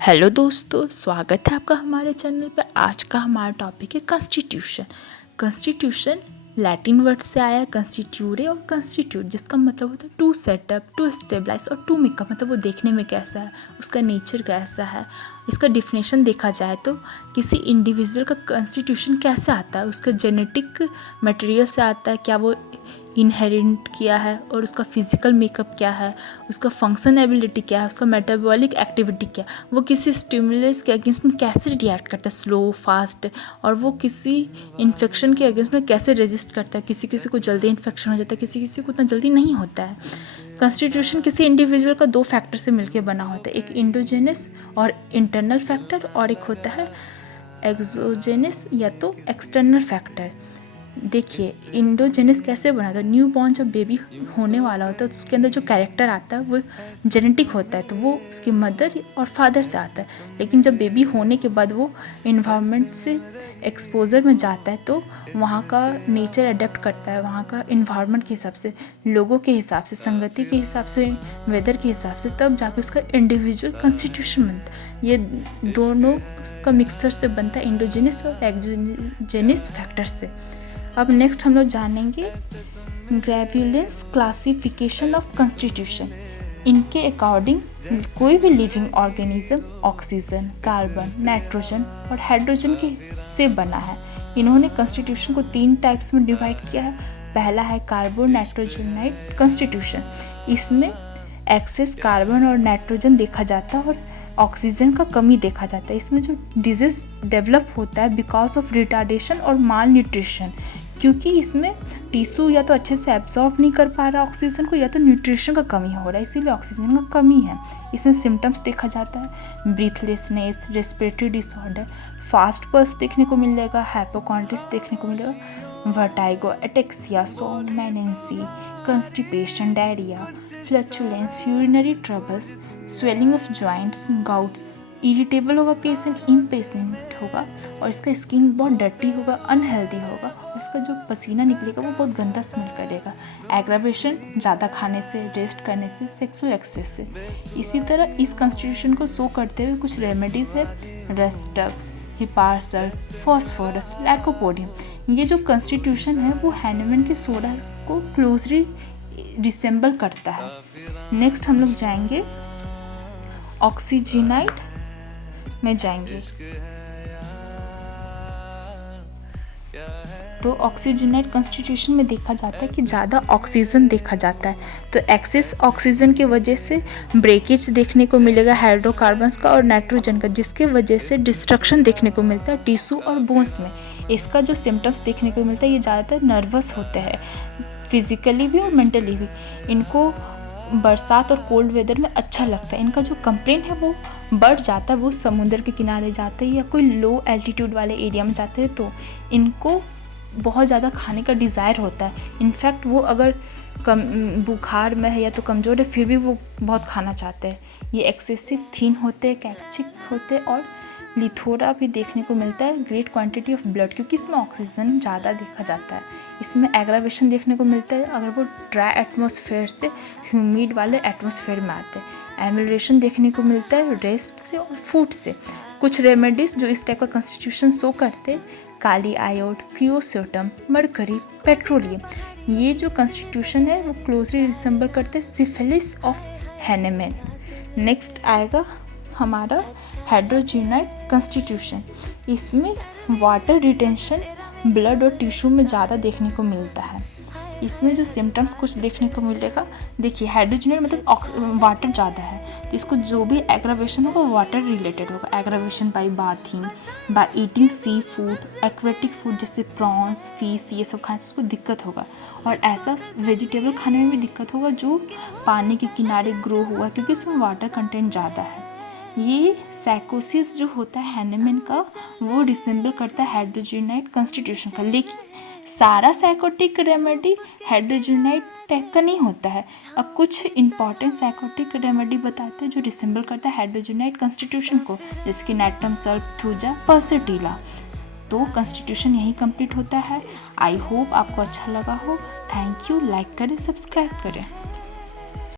Hello दोस्तों, स्वागत है आपका हमारे चैनल पे। आज का हमारा टॉपिक है कॉन्स्टिट्यूशन। कॉन्स्टिट्यूशन लैटिन वर्ड से आया है, कंस्टिट्यूरे और कंस्टिट्यूट, जिसका मतलब होता है टू सेटअप, टू स्टेबलाइज और टू मेकअप। मतलब वो देखने में कैसा है, उसका नेचर कैसा है। इसका डिफिनेशन देखा जाए तो किसी इंडिविजुअल का कॉन्स्टिट्यूशन कैसे आता है, उसका जेनेटिक मटेरियल से आता है, क्या वो इनहेरेंट किया है, और उसका फिजिकल मेकअप क्या है, उसका फंक्शन एबिलिटी क्या है, उसका मेटाबॉलिक एक्टिविटी क्या है, वो किसी स्टिमुलस के अगेंस्ट में कैसे रिएक्ट करता है, स्लो फास्ट, और वो किसी इन्फेक्शन के अगेंस्ट में कैसे रेजिस्ट करता है। किसी किसी को जल्दी इन्फेक्शन हो जाता है, किसी किसी को उतना जल्दी नहीं होता है। कॉन्स्टिट्यूशन किसी इंडिविजुअल का दो फैक्टर से मिलकर बना होता है, एक इंडोजेनस और इंटरनल फैक्टर, और एक होता है एक्सोजेनस या तो एक्सटर्नल फैक्टर। देखिए इंडोजेनस कैसे बना था, न्यू बॉर्न जब बेबी होने वाला होता है तो उसके अंदर जो कैरेक्टर आता है वो जेनेटिक होता है, तो वो उसकी मदर और फादर से आता है। लेकिन जब बेबी होने के बाद वो इन्वायरमेंट से एक्सपोजर में जाता है तो वहाँ का नेचर अडेप्ट करता है, वहाँ का इन्वायरमेंट के हिसाब से, लोगों के हिसाब से, संगति के हिसाब से, वेदर के हिसाब से, तब जाके उसका इंडिविजुअल कॉन्स्टिट्यूशन बनता है। ये दोनों का मिक्सचर से बनता है, इंडोजेनस और एक्सोजेनस फैक्टर से। अब नेक्स्ट हम लोग जानेंगे ग्रेविलेंस क्लासिफिकेशन ऑफ कॉन्स्टिट्यूशन। इनके अकॉर्डिंग कोई भी living organism oxygen, carbon, nitrogen और हाइड्रोजन के से बना है। इन्होंने कॉन्स्टिट्यूशन को 3 टाइप्स में डिवाइड किया है। पहला है कार्बन नाइट्रोजनाइट कॉन्स्टिट्यूशन। इसमें एक्सेस कार्बन और नाइट्रोजन देखा जाता है और ऑक्सीजन का कमी देखा जाता है। इसमें जो डिजीज डेवलप होता है बिकॉज ऑफ रिटार्डेशन और माल न्यूट्रिशन, क्योंकि इसमें टिश्यू या तो अच्छे से एब्जॉर्व नहीं कर पा रहा ऑक्सीजन को, या तो न्यूट्रिशन का कमी हो रहा है, इसीलिए ऑक्सीजन का कमी है। इसमें सिम्टम्स देखा जाता है breathlessness, respiratory disorder, fast pulse देखने को मिलेगा, हाइपोकॉन्ड्रिस देखने को मिलेगा, vertigo, ataxia, somnolence, constipation, diarrhoea, flatulence, urinary troubles, swelling of joints, gouts. Irritable होगा पेशेंट, इम्पेशेंट होगा, और इसका स्किन बहुत डर्टी होगा, अनहेल्दी होगा, और इसका जो पसीना निकलेगा वो बहुत गंदा स्मेल करेगा। एग्रावेशन ज़्यादा खाने से, रेस्ट करने से, सेक्सुअल एक्सेस से। इसी तरह इस कॉन्स्टिट्यूशन को शो करते हुए कुछ रेमेडीज़ है, रेस्टक्स, हिपार्सल, फॉस्फोरस, लैकोपोडियम। ये जो कॉन्स्टिट्यूशन है वो हैनेमन के सोडा को क्लोजली रिसेंबल करता है। नेक्स्ट हम लोग जाएंगे ऑक्सीजनाइट में जाएंगे। तो ऑक्सीजनेट कॉन्स्टिट्यूशन में देखा जाता है कि ज़्यादा ऑक्सीजन देखा जाता है, तो एक्सेस ऑक्सीजन की वजह से ब्रेकेज देखने को मिलेगा हाइड्रोकार्बन्स का और नाइट्रोजन का, जिसके वजह से डिस्ट्रक्शन देखने को मिलता है टिश्यू और बोन्स में। इसका जो सिम्टम्स देखने को मिलता है, ये ज़्यादातर नर्वस होते हैं, फिजिकली भी और मेंटली भी। इनको बरसात और कोल्ड वेदर में अच्छा लगता है। इनका जो कंप्लेंट है वो बढ़ जाता है, वो समुद्र के किनारे जाते हैं या कोई लो एल्टीट्यूड वाले एरिया में जाते हैं, तो इनको बहुत ज़्यादा खाने का डिज़ायर होता है। इनफैक्ट वो अगर बुखार में है या तो कमज़ोर है, फिर भी वो बहुत खाना चाहते हैं। ये एक्सेसिव थीन होते हैं, कैक्चिक होते हैं, और लिथोरा भी देखने को मिलता है, ग्रेट क्वांटिटी ऑफ ब्लड, क्योंकि इसमें ऑक्सीजन ज़्यादा देखा जाता है। इसमें एग्रावेशन देखने को मिलता है अगर वो ड्राई एटमॉस्फेयर से ह्यूमिड वाले एटमॉस्फेयर में आते हैं। एमिलेशन देखने को मिलता है रेस्ट से और फूड से। कुछ रेमेडीज़ जो इस टाइप का कॉन्स्टिट्यूशन शो करते हैं, काली आयोड, क्रियोसोटम, मरकरी, पेट्रोलियम। ये जो कॉन्स्टिट्यूशन है वो क्लोजली रिसेंबल करते हैं सिफिलिस ऑफ हैनेमन। नेक्स्ट आएगा हमारा हेड्रोजीनाइट कॉन्स्टिट्यूशन। इसमें वाटर रिटेंशन ब्लड और टिश्यू में ज़्यादा देखने को मिलता है। इसमें जो सिम्टम्स कुछ देखने को मिलेगा, देखिए हाइड्रोजनेट मतलब वाटर ज़्यादा है, तो इसको जो भी एग्रावेशन होगा वाटर रिलेटेड होगा। Aggravation by bathing, by eating sea food, aquatic food जैसे प्रॉन्स, फिश, ये सब खाने से उसको दिक्कत होगा। और ऐसा वेजिटेबल खाने में भी दिक्कत होगा जो पानी के किनारे ग्रो हुआ, क्योंकि उसमें वाटर कंटेंट ज़्यादा है। ये साइकोसिस जो होता है हैनेमन का, वो रिसेंबल करता है हाइड्रोजीनाइट कॉन्स्टिट्यूशन का। लेकिन सारा साइकोटिक रेमेडी हाइड्रोजीनाइट टाइप का नहीं होता है। अब कुछ इंपॉर्टेंट साइकोटिक रेमेडी बताते हैं जो रिसेंबल करता है हाइड्रोजीनाइट कॉन्स्टिट्यूशन को, जैसे कि नाइट्रम सल्फ, थूजा, पल्सेटिला। तो कॉन्स्टिट्यूशन यही कंप्लीट होता है। आई होप आपको अच्छा लगा हो। Thank you. लाइक करें, सब्सक्राइब करें।